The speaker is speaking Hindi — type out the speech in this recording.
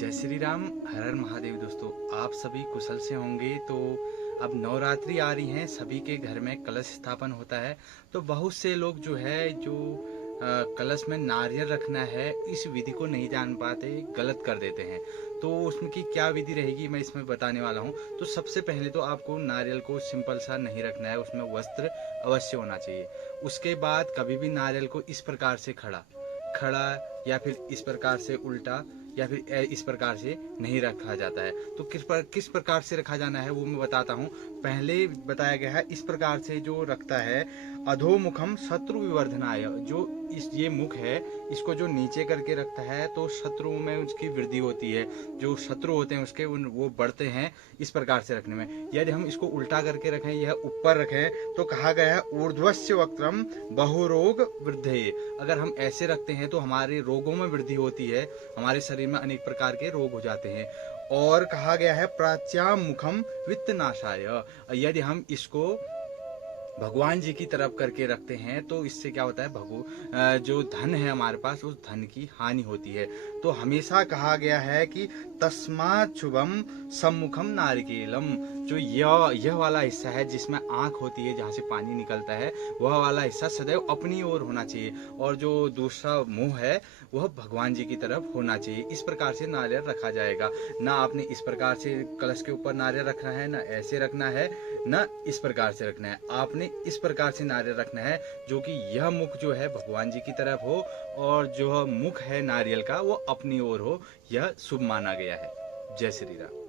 जय श्री राम। हर हर महादेव। दोस्तों, आप सभी कुशल से होंगे। तो अब नवरात्रि आ रही हैं, सभी के घर में कलश स्थापन होता है। तो बहुत से लोग जो कलश में नारियल रखना है, इस विधि को नहीं जान पाते, गलत कर देते हैं। तो उसमें की क्या विधि रहेगी, मैं इसमें बताने वाला हूँ। तो सबसे पहले तो आपको नारियल को सिंपल सा नहीं रखना है, उसमें वस्त्र अवश्य होना चाहिए। उसके बाद कभी भी नारियल को इस प्रकार से खड़ा खड़ा या फिर इस प्रकार से उल्टा या फिर इस प्रकार से नहीं रखा जाता है। तो किस प्रकार से रखा जाना है वो मैं बताता हूँ। पहले बताया गया है इस प्रकार से जो रखता है, अधोमुखम शत्रु विवर्धनाय। जो ये मुख है, इसको जो नीचे करके रखता है तो शत्रुओं में उसकी वृद्धि होती है। जो शत्रु होते हैं उसके वो बढ़ते हैं इस प्रकार से रखने में। यदि हम इसको उल्टा करके रखें, यह ऊपर रखें, तो कहा गया है ऊर्ध्वस्य वक्त्रम बहुरोग वृद्धे। अगर हम ऐसे रखते हैं तो हमारे रोगों में वृद्धि होती है, हमारे शरीर में अनेक प्रकार के रोग हो जाते हैं। और कहा गया है प्राच्याम मुखम वित्त नाशाय। यदि हम इसको भगवान जी की तरफ करके रखते हैं तो इससे क्या होता है, जो धन है हमारे पास, उस धन की हानि होती है। तो हमेशा कहा गया है कि तस्मात् शुभम सम्मुखम नारिकेलम। जो यह वाला हिस्सा है जिसमें आंख होती है, जहाँ से पानी निकलता है, वह वाला हिस्सा सदैव अपनी ओर होना चाहिए। और जो दूसरा मुंह है वह भगवान जी की तरफ होना चाहिए। इस प्रकार से नारियल रखा जाएगा। ना आपने इस प्रकार से कलश के ऊपर नारियल रखना है, ना ऐसे रखना है, ना इस प्रकार से रखना है। आपने इस प्रकार से नारियल रखना है जो कि यह मुख जो है भगवान जी की तरफ हो और जो मुख है नारियल का वो अपनी ओर हो। यह शुभ माना गया है। जय श्री राम।